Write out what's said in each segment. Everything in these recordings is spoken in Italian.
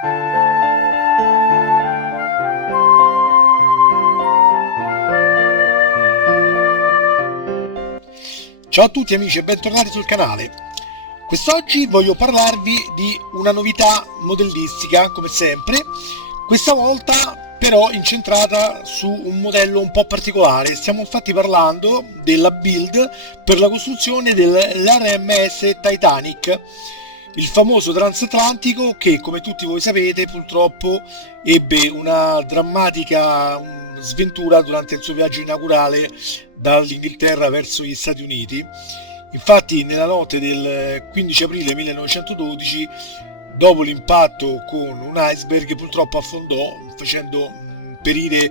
Ciao a tutti amici e bentornati sul canale. Quest'oggi voglio parlarvi di una novità modellistica, come sempre, questa volta però incentrata su un modello un po' particolare. Stiamo infatti parlando della build per la costruzione dell'RMS Titanic, il famoso transatlantico che, come tutti voi sapete, purtroppo ebbe una drammatica sventura durante il suo viaggio inaugurale dall'Inghilterra verso gli Stati Uniti. Infatti nella notte del 15 aprile 1912, dopo l'impatto con un iceberg, purtroppo affondò, facendo perire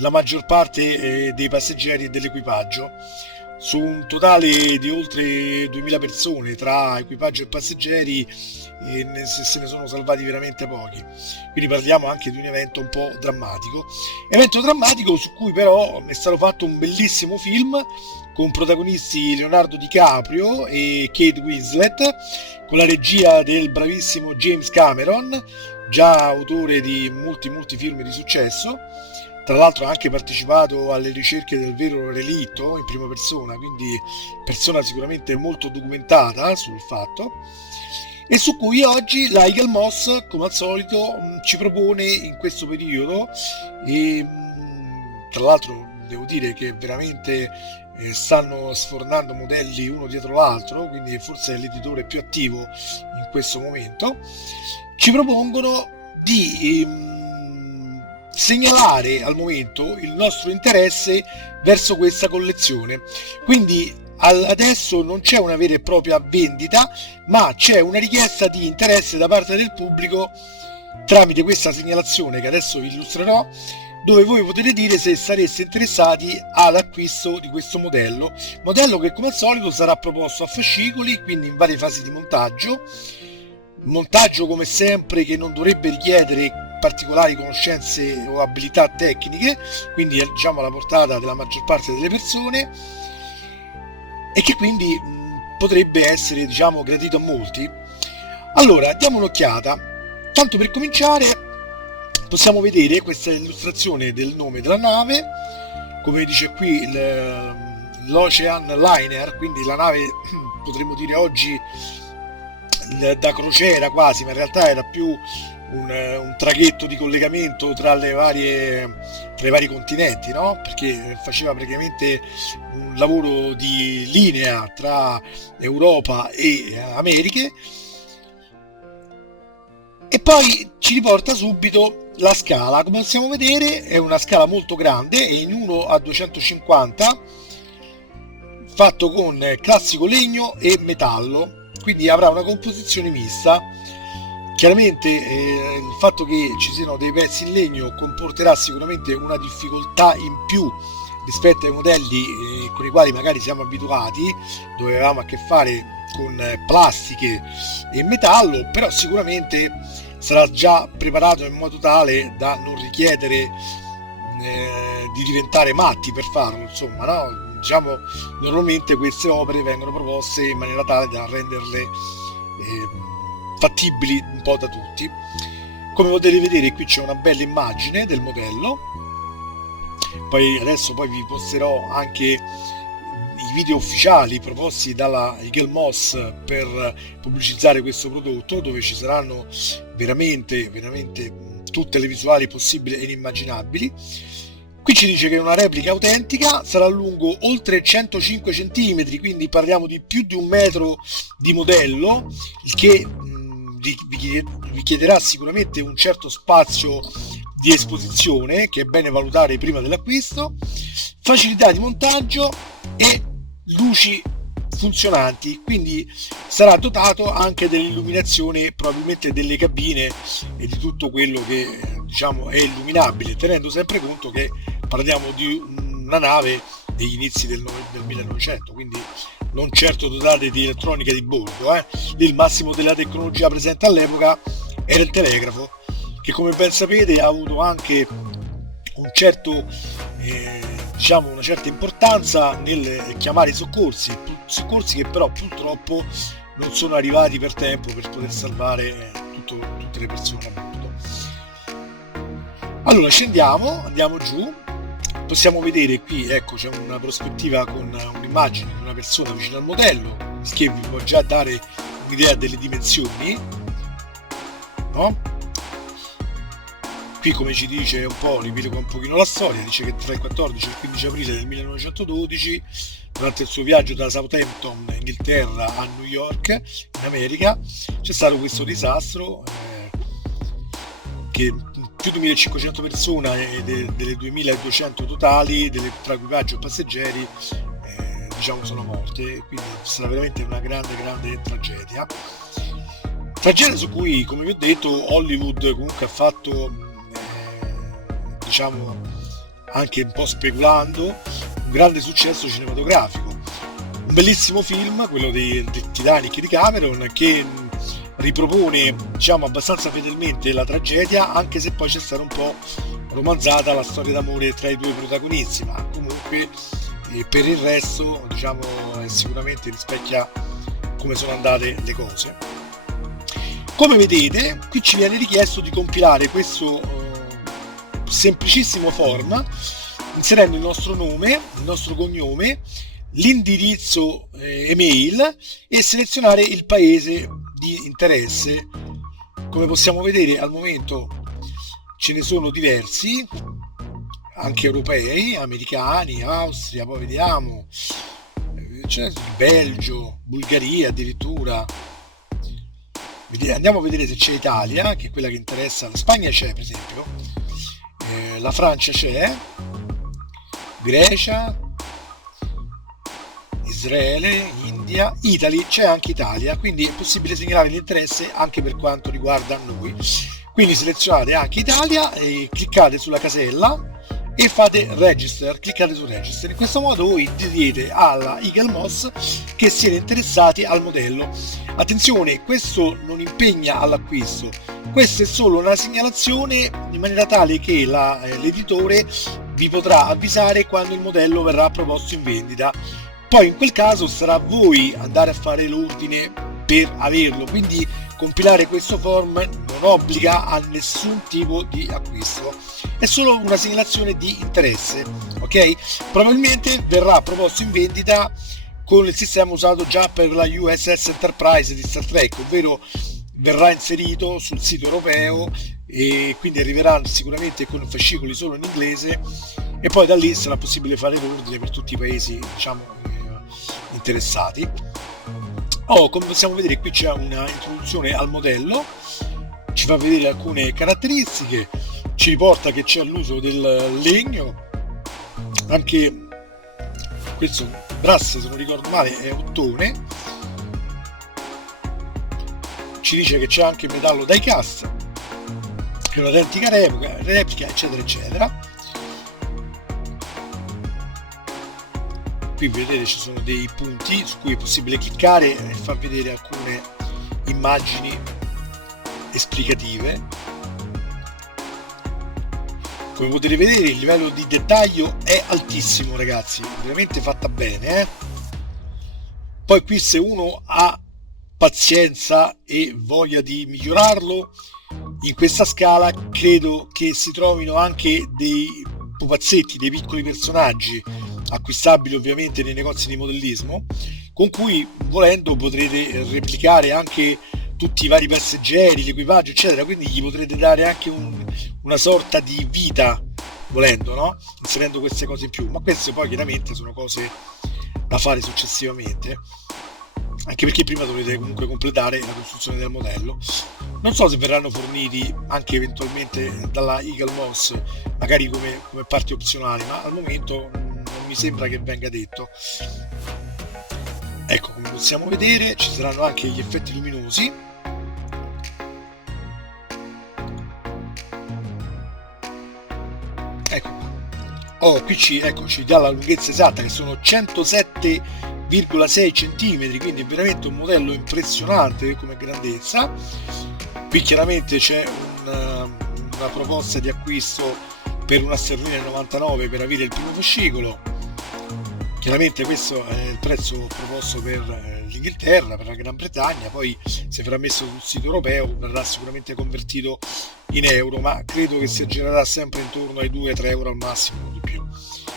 la maggior parte dei passeggeri e dell'equipaggio. Su un totale di oltre 2000 persone tra equipaggio e passeggeri se ne sono salvati veramente pochi, quindi parliamo anche di un evento un po' drammatico su cui però è stato fatto un bellissimo film con protagonisti Leonardo DiCaprio e Kate Winslet, con la regia del bravissimo James Cameron, già autore di molti film di successo. Tra l'altro ha anche partecipato alle ricerche del vero relitto in prima persona, quindi persona sicuramente molto documentata sul fatto, e su cui oggi la Eagle Moss, come al solito, ci propone in questo periodo. E tra l'altro devo dire che veramente stanno sfornando modelli uno dietro l'altro, quindi forse è l'editore più attivo in questo momento. Ci propongono di segnalare al momento il nostro interesse verso questa collezione, quindi adesso non c'è una vera e propria vendita, ma c'è una richiesta di interesse da parte del pubblico tramite questa segnalazione che adesso vi illustrerò, dove voi potete dire se sareste interessati all'acquisto di questo modello che come al solito sarà proposto a fascicoli, quindi in varie fasi di montaggio come sempre, che non dovrebbe richiedere particolari conoscenze o abilità tecniche, quindi è, diciamo, alla portata della maggior parte delle persone, e che quindi potrebbe essere, diciamo, gradito a molti. Allora diamo un'occhiata. Tanto per cominciare possiamo vedere questa illustrazione del nome della nave, come dice qui l'Ocean Liner, quindi la nave potremmo dire oggi da crociera quasi, ma in realtà era più un traghetto di collegamento tra i vari continenti, no? Perché faceva praticamente un lavoro di linea tra Europa e Americhe. E poi ci riporta subito la scala. Come possiamo vedere è una scala molto grande, è in 1:250, fatto con classico legno e metallo, quindi avrà una composizione mista. Chiaramente il fatto che ci siano dei pezzi in legno comporterà sicuramente una difficoltà in più rispetto ai modelli con i quali magari siamo abituati, dove avevamo a che fare con plastiche e metallo, però sicuramente sarà già preparato in modo tale da non richiedere di diventare matti per farlo, insomma, no? Diciamo, normalmente queste opere vengono proposte in maniera tale da renderle fattibili un po' da tutti. Come potete vedere qui c'è una bella immagine del modello, poi vi posterò anche i video ufficiali proposti dalla Eagle Moss per pubblicizzare questo prodotto, dove ci saranno veramente tutte le visuali possibili e inimmaginabili. Qui ci dice che è una replica autentica, sarà lungo oltre 105 cm, quindi parliamo di più di 1 metro di modello, il che vi chiederà sicuramente un certo spazio di esposizione che è bene valutare prima dell'acquisto, facilità di montaggio e luci funzionanti, quindi sarà dotato anche dell'illuminazione probabilmente delle cabine e di tutto quello che, diciamo, è illuminabile, tenendo sempre conto che parliamo di una nave degli inizi del 1900, quindi non certo dotate di elettronica di bordo. Il massimo della tecnologia presente all'epoca era il telegrafo, che come ben sapete ha avuto anche un certo una certa importanza nel chiamare i soccorsi che però purtroppo non sono arrivati per tempo per poter salvare tutte le persone a bordo. Allora scendiamo, andiamo giù, possiamo vedere qui, ecco, c'è una prospettiva con un'immagine di una persona vicino al modello, che vi può già dare un'idea delle dimensioni, no? Qui, come ci dice un po', riepiloga un pochino la storia, dice che tra il 14 e il 15 aprile del 1912, durante il suo viaggio da Southampton, Inghilterra, a New York, in America, c'è stato questo disastro che più di 1500 persone e delle 2200 totali, tra equipaggio e passeggeri, diciamo, sono morte, quindi è stata veramente una grande tragedia. Tragedia su cui, come vi ho detto, Hollywood comunque ha fatto, diciamo, anche un po' speculando, un grande successo cinematografico. Un bellissimo film, quello del Titanic di Cameron, che ripropone, diciamo, abbastanza fedelmente la tragedia, anche se poi c'è stata un po' romanzata la storia d'amore tra i due protagonisti, ma comunque per il resto, diciamo, sicuramente rispecchia come sono andate le cose. Come vedete, qui ci viene richiesto di compilare questo semplicissimo form, inserendo il nostro nome, il nostro cognome, l'indirizzo email e selezionare il paese di interesse. Come possiamo vedere, al momento ce ne sono diversi, anche europei, americani, Austria, poi vediamo, c'è Belgio, Bulgaria addirittura. Andiamo a vedere se c'è Italia, che è quella che interessa. La Spagna c'è, per esempio, la Francia c'è, Grecia, Israele, India, Italy, c'è anche Italia, quindi è possibile segnalare l'interesse anche per quanto riguarda noi. Quindi selezionate anche Italia e cliccate sulla casella e fate register, cliccate su register. In questo modo voi direte alla Eagle Moss che siete interessati al modello. Attenzione, questo non impegna all'acquisto, questa è solo una segnalazione in maniera tale che l'editore vi potrà avvisare quando il modello verrà proposto in vendita. Poi in quel caso sarà a voi andare a fare l'ordine per averlo, quindi compilare questo form non obbliga a nessun tipo di acquisto, è solo una segnalazione di interesse, ok? Probabilmente verrà proposto in vendita con il sistema usato già per la USS Enterprise di Star Trek, ovvero verrà inserito sul sito europeo e quindi arriverà sicuramente con fascicoli solo in inglese, e poi da lì sarà possibile fare l'ordine per tutti i paesi, diciamo, interessati. Come possiamo vedere, qui c'è una introduzione al modello, ci fa vedere alcune caratteristiche, ci riporta che c'è l'uso del legno, anche questo brass, se non ricordo male, è ottone, ci dice che c'è anche metallo die cast, che è un'autentica replica, eccetera eccetera. Qui vedete ci sono dei punti su cui è possibile cliccare e far vedere alcune immagini esplicative. Come potete vedere, il livello di dettaglio è altissimo, ragazzi, veramente fatta bene. Poi qui, se uno ha pazienza e voglia di migliorarlo, in questa scala credo che si trovino anche dei pupazzetti, dei piccoli personaggi acquistabili ovviamente nei negozi di modellismo, con cui, volendo, potrete replicare anche tutti i vari passeggeri, l'equipaggio, eccetera, quindi gli potrete dare anche una sorta di vita, volendo, no? Inserendo queste cose in più, ma queste poi chiaramente sono cose da fare successivamente, anche perché prima dovete comunque completare la costruzione del modello. Non so se verranno forniti anche eventualmente dalla Eagle Moss, magari come parti opzionali, ma al momento non mi sembra che venga detto. Ecco, come possiamo vedere, ci saranno anche gli effetti luminosi. Ecco qua. Qui ci dà la lunghezza esatta, che sono 107,6 cm, quindi è veramente un modello impressionante come grandezza. Qui chiaramente c'è una proposta di acquisto per una sterlina 99 per avere il primo fascicolo. Chiaramente questo è il prezzo proposto per l'Inghilterra, per la Gran Bretagna, poi se verrà messo sul sito europeo verrà sicuramente convertito in euro, ma credo che si aggirerà sempre intorno ai 2-3 euro al massimo, di più.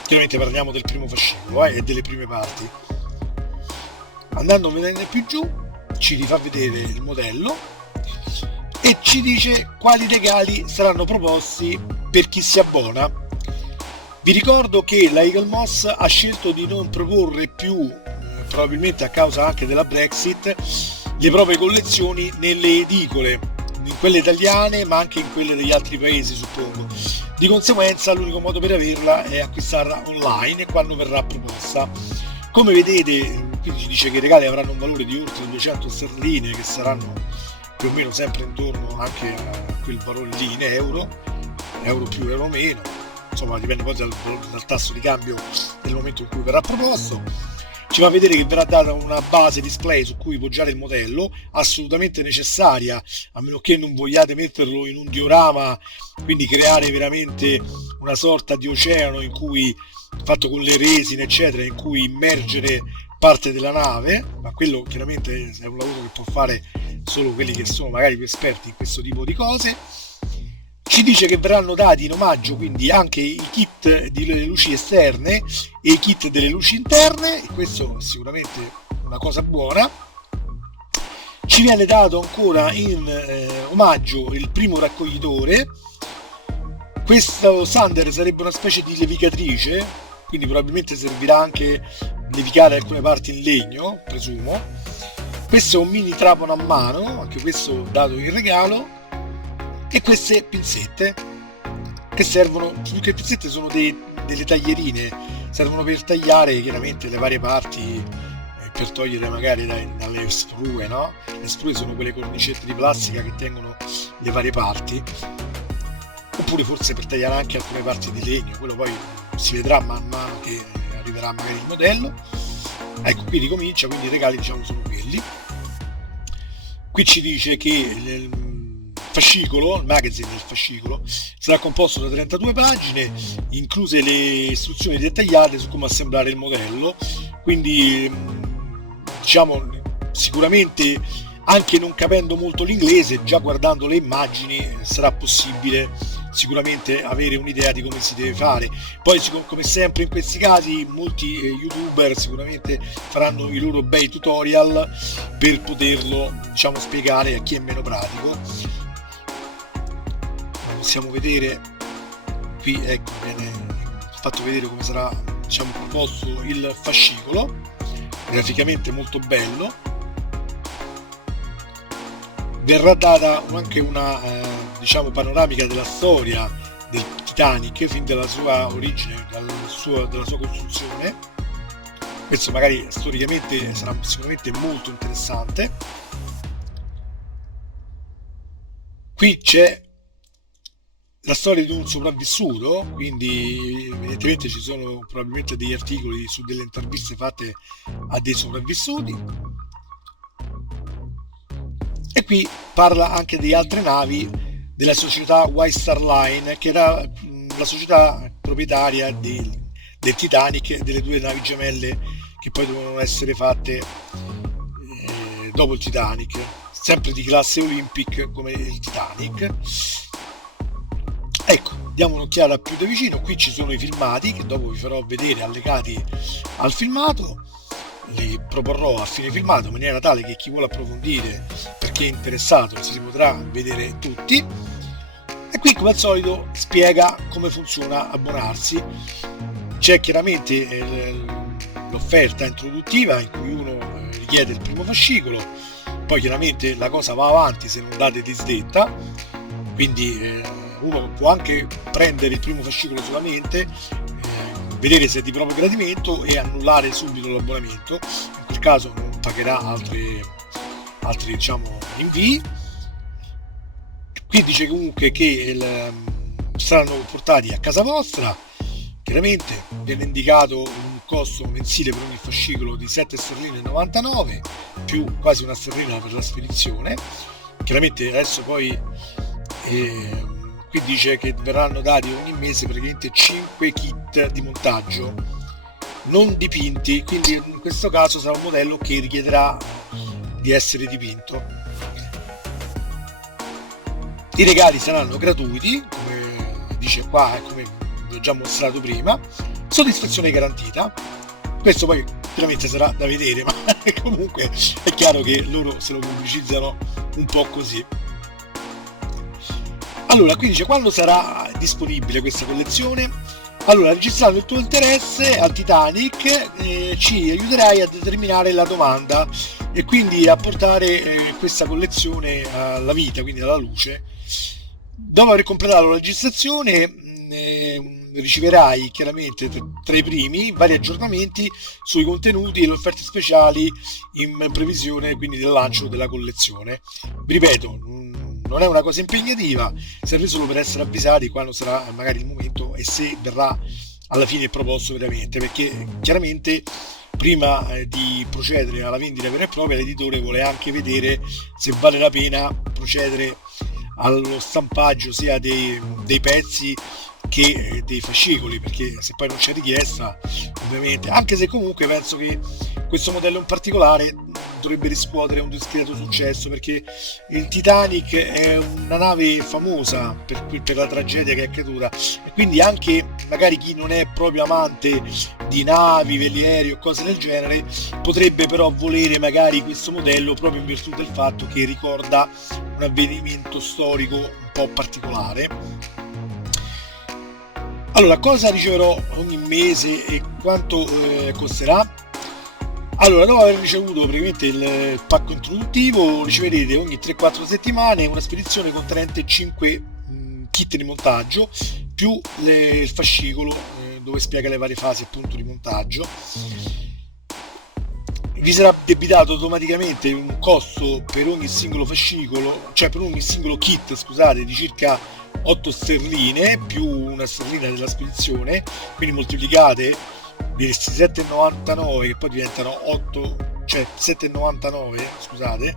Chiaramente parliamo del primo fascicolo e delle prime parti. Andando a vederne più giù, ci rifà vedere il modello e ci dice quali regali saranno proposti per chi si abbona. Vi ricordo che la Eagle Moss ha scelto di non proporre più, probabilmente a causa anche della Brexit, le proprie collezioni nelle edicole, in quelle italiane ma anche in quelle degli altri paesi, suppongo. Di conseguenza l'unico modo per averla è acquistarla online, e quando verrà proposta. Come vedete, qui ci dice che i regali avranno un valore di oltre 200 sterline, che saranno più o meno sempre intorno anche a quel valore lì in euro più, euro meno, insomma dipende poi dal tasso di cambio nel momento in cui verrà proposto. Ci fa vedere che verrà data una base display su cui poggiare il modello, assolutamente necessaria, a meno che non vogliate metterlo in un diorama, quindi creare veramente una sorta di oceano in cui, fatto con le resine eccetera, in cui immergere parte della nave, ma quello chiaramente è un lavoro che può fare solo quelli che sono magari più esperti in questo tipo di cose. Ci dice che verranno dati in omaggio quindi anche i kit delle luci esterne e i kit delle luci interne, e questo è sicuramente una cosa buona. Ci viene dato ancora in omaggio il primo raccoglitore. Questo Sander sarebbe una specie di levigatrice, quindi probabilmente servirà anche levicare alcune parti in legno, presumo. Questo è un mini trapano a mano, anche questo dato in regalo. E queste pinzette che servono, più che pinzette sono delle taglierine, servono per tagliare chiaramente le varie parti, per togliere magari dalle sprue, no? Le sprue sono quelle cornicette di plastica che tengono le varie parti, oppure forse per tagliare anche alcune parti di legno, quello poi si vedrà man mano che arriverà magari il modello. Ecco, qui ricomincia, quindi i regali diciamo sono quelli. Qui ci dice che il fascicolo, il magazine del fascicolo, sarà composto da 32 pagine, incluse le istruzioni dettagliate su come assemblare il modello, quindi diciamo sicuramente anche non capendo molto l'inglese, già guardando le immagini sarà possibile sicuramente avere un'idea di come si deve fare. Poi come sempre in questi casi molti youtuber sicuramente faranno i loro bei tutorial per poterlo diciamo spiegare a chi è meno pratico. Possiamo vedere qui, ecco, viene fatto vedere come sarà diciamo composto il fascicolo, graficamente molto bello. Verrà data anche una diciamo panoramica della storia del Titanic fin dalla sua origine, della sua costruzione. Questo magari storicamente sarà sicuramente molto interessante. Qui c'è la storia di un sopravvissuto, quindi evidentemente ci sono probabilmente degli articoli su delle interviste fatte a dei sopravvissuti, e qui parla anche di altre navi della società White Star Line, che era la società proprietaria del Titanic e delle due navi gemelle che poi dovevano essere fatte dopo il Titanic, sempre di classe Olympic come il Titanic. Ecco, diamo un'occhiata più da vicino. Qui ci sono i filmati che dopo vi farò vedere allegati al filmato, li proporrò a fine filmato in maniera tale che chi vuole approfondire, per chi è interessato, si potrà vedere tutti. E qui come al solito spiega come funziona abbonarsi. C'è chiaramente l'offerta introduttiva in cui uno richiede il primo fascicolo, poi chiaramente la cosa va avanti se non date disdetta, quindi uno può anche prendere il primo fascicolo solamente, vedere se è di proprio gradimento e annullare subito l'abbonamento. In quel caso non pagherà altri diciamo invii. Qui dice comunque che saranno portati a casa vostra. Chiaramente viene indicato un costo mensile per ogni fascicolo di 7,99 sterline più quasi una sterlina per la spedizione. Chiaramente adesso poi qui dice che verranno dati ogni mese praticamente 5 kit di montaggio non dipinti, quindi in questo caso sarà un modello che richiederà di essere dipinto. I regali saranno gratuiti, come dice qua e come vi ho già mostrato prima, soddisfazione garantita. Questo poi veramente sarà da vedere, ma comunque è chiaro che loro se lo pubblicizzano un po' così. Allora, qui dice quando sarà disponibile questa collezione. Allora, registrando il tuo interesse al Titanic ci aiuterai a determinare la domanda e quindi a portare questa collezione alla vita, quindi alla luce. Dopo aver completato la registrazione riceverai chiaramente tra i primi vari aggiornamenti sui contenuti e le offerte speciali in previsione quindi del lancio della collezione. Vi ripeto, non è una cosa impegnativa, serve solo per essere avvisati quando sarà magari il momento e se verrà alla fine proposto veramente, perché chiaramente prima di procedere alla vendita vera e propria l'editore vuole anche vedere se vale la pena procedere allo stampaggio sia dei pezzi che dei fascicoli, perché se poi non c'è richiesta ovviamente, anche se comunque penso che questo modello in particolare dovrebbe riscuotere un discreto successo, perché il Titanic è una nave famosa per la tragedia che è accaduta e quindi anche magari chi non è proprio amante di navi, velieri o cose del genere potrebbe però volere magari questo modello proprio in virtù del fatto che ricorda un avvenimento storico un po' particolare. Allora, cosa riceverò ogni mese e quanto costerà? Allora, dopo aver ricevuto praticamente il pacco introduttivo, riceverete ogni 3-4 settimane una spedizione contenente 5 kit di montaggio più il fascicolo dove spiega le varie fasi appunto di montaggio. Vi sarà debitato automaticamente un costo per ogni singolo fascicolo, cioè per ogni singolo kit, scusate, di circa 8 sterline più una sterlina della spedizione, quindi moltiplicate questi 7,99 che poi diventano 8, cioè 7,99 scusate,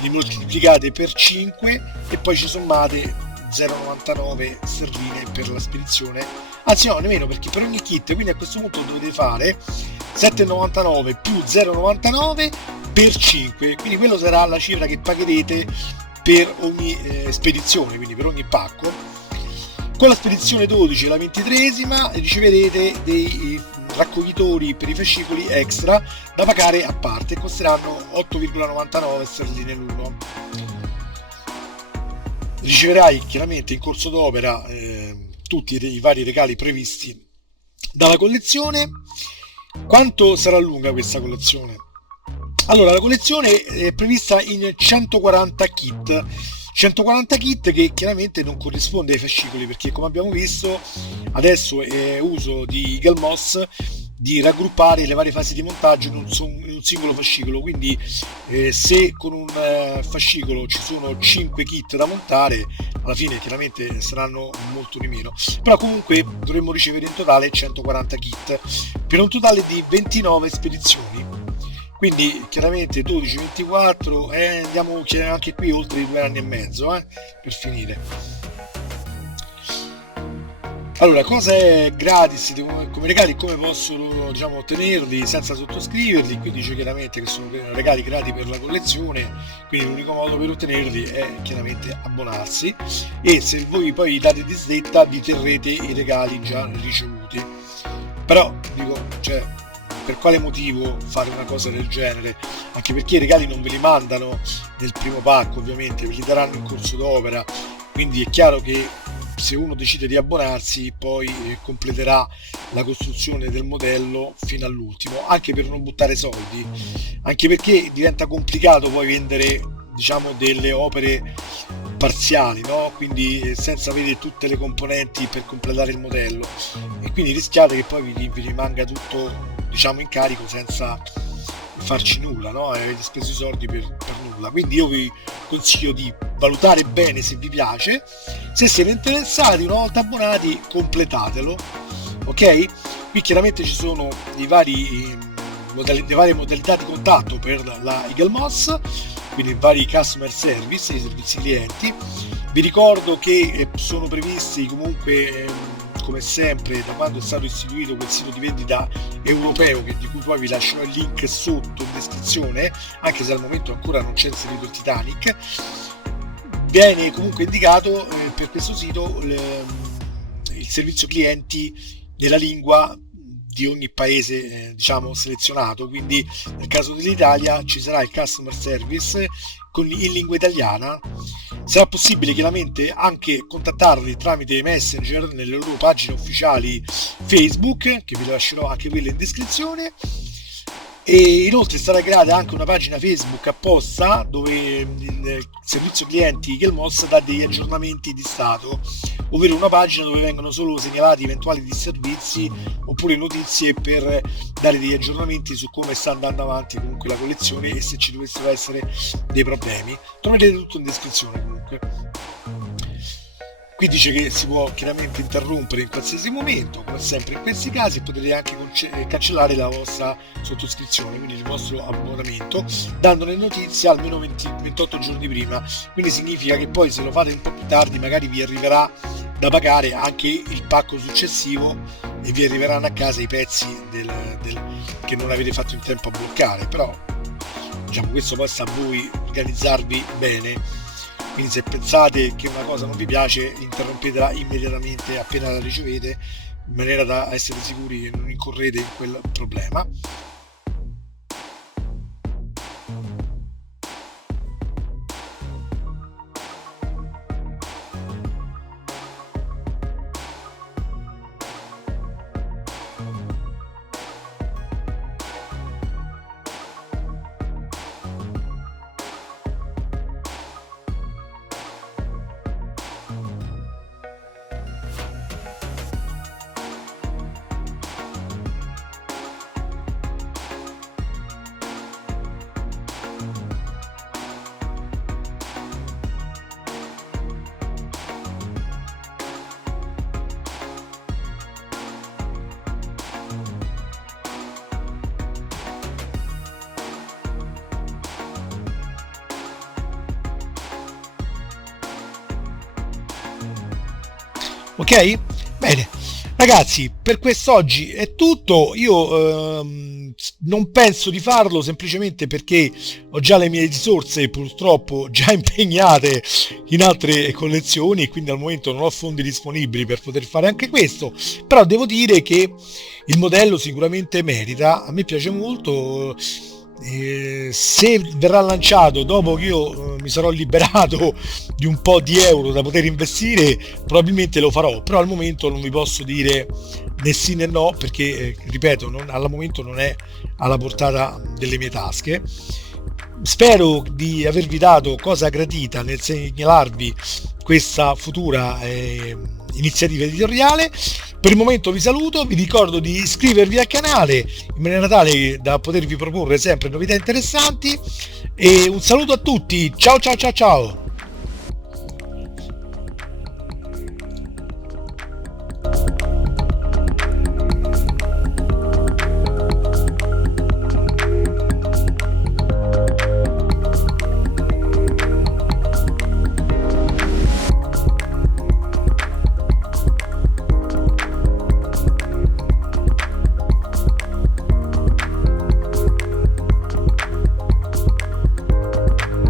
li moltiplicate per 5 e poi ci sommate 0,99 sterline per la spedizione, anzi no, nemmeno, perché per ogni kit, quindi a questo punto dovete fare 7,99 più 0,99 per 5, quindi quello sarà la cifra che pagherete per ogni spedizione, quindi per ogni pacco. Con la spedizione 12 e la 23esima riceverete dei raccoglitori per i fascicoli extra da pagare a parte, costeranno 8,99 sterline l'uno. Riceverai chiaramente in corso d'opera tutti i vari regali previsti dalla collezione. Quanto sarà lunga questa collezione? Allora, la collezione è prevista in 140 kit, 140 kit che chiaramente non corrisponde ai fascicoli, perché come abbiamo visto adesso è uso di Eagle Moss di raggruppare le varie fasi di montaggio in un singolo fascicolo, quindi se con un fascicolo ci sono 5 kit da montare, alla fine chiaramente saranno molto di meno, però comunque dovremmo ricevere in totale 140 kit per un totale di 29 spedizioni, quindi chiaramente 12-24 andiamo anche qui oltre i 2 anni e mezzo per finire. Allora, cosa è gratis come regali, come posso ottenerli senza sottoscriverli? Qui dice chiaramente che sono regali gratis per la collezione, quindi l'unico modo per ottenerli è chiaramente abbonarsi, e se voi poi date disdetta vi terrete i regali già ricevuti. Però dico, per quale motivo fare una cosa del genere? Anche perché i regali non ve li mandano nel primo pacco, ovviamente ve li daranno in corso d'opera, quindi è chiaro che se uno decide di abbonarsi poi completerà la costruzione del modello fino all'ultimo, anche per non buttare soldi, anche perché diventa complicato poi vendere delle opere parziali, no? Quindi senza avere tutte le componenti per completare il modello, e quindi rischiate che poi vi rimanga tutto in carico senza farci nulla, no? Avete speso i soldi per nulla. Quindi io vi consiglio di valutare bene se vi piace, se siete interessati, una volta abbonati completatelo, ok? Qui chiaramente ci sono le varie modalità di contatto per la Eagle Moss, quindi vari customer service, i servizi clienti. Vi ricordo che sono previsti comunque come sempre da quando è stato istituito quel sito di vendita europeo, di cui poi vi lascerò il link sotto in descrizione, anche se al momento ancora non c'è inserito il Titanic. viene comunque indicato per questo sito il servizio clienti nella lingua di ogni paese diciamo selezionato, quindi nel caso dell'Italia ci sarà il customer service in lingua italiana. Sarà possibile chiaramente anche contattarli tramite Messenger nelle loro pagine ufficiali Facebook, che vi lascerò anche quelle in descrizione, e inoltre sarà creata anche una pagina Facebook apposta dove il servizio clienti Kelmos dà degli aggiornamenti di stato, ovvero una pagina dove vengono solo segnalati eventuali disservizi oppure notizie per dare degli aggiornamenti su come sta andando avanti comunque la collezione e se ci dovessero essere dei problemi. Troverete tutto in descrizione comunque. Qui dice che si può chiaramente interrompere in qualsiasi momento, come sempre in questi casi, potete anche cancellare la vostra sottoscrizione, quindi il vostro abbonamento, dandone notizia almeno 28 giorni prima. Quindi significa che poi se lo fate un po' più tardi magari vi arriverà da pagare anche il pacco successivo e vi arriveranno a casa i pezzi che non avete fatto in tempo a bloccare, però diciamo questo poi sta a voi organizzarvi bene. Quindi se pensate che una cosa non vi piace, interrompetela immediatamente appena la ricevete, in maniera da essere sicuri che non incorrete in quel problema. Ok? Bene, ragazzi, per quest'oggi è tutto. Io non penso di farlo semplicemente perché ho già le mie risorse purtroppo già impegnate in altre collezioni e quindi al momento non ho fondi disponibili per poter fare anche questo, però devo dire che il modello sicuramente merita, a me piace molto. Se verrà lanciato dopo che io mi sarò liberato di un po' di euro da poter investire, probabilmente lo farò, però al momento non vi posso dire né sì né no perché ripeto, al momento non è alla portata delle mie tasche. Spero di avervi dato cosa gradita nel segnalarvi questa futura iniziativa editoriale. Per il momento vi saluto, vi ricordo di iscrivervi al canale in maniera tale da potervi proporre sempre novità interessanti e un saluto a tutti, ciao ciao ciao ciao.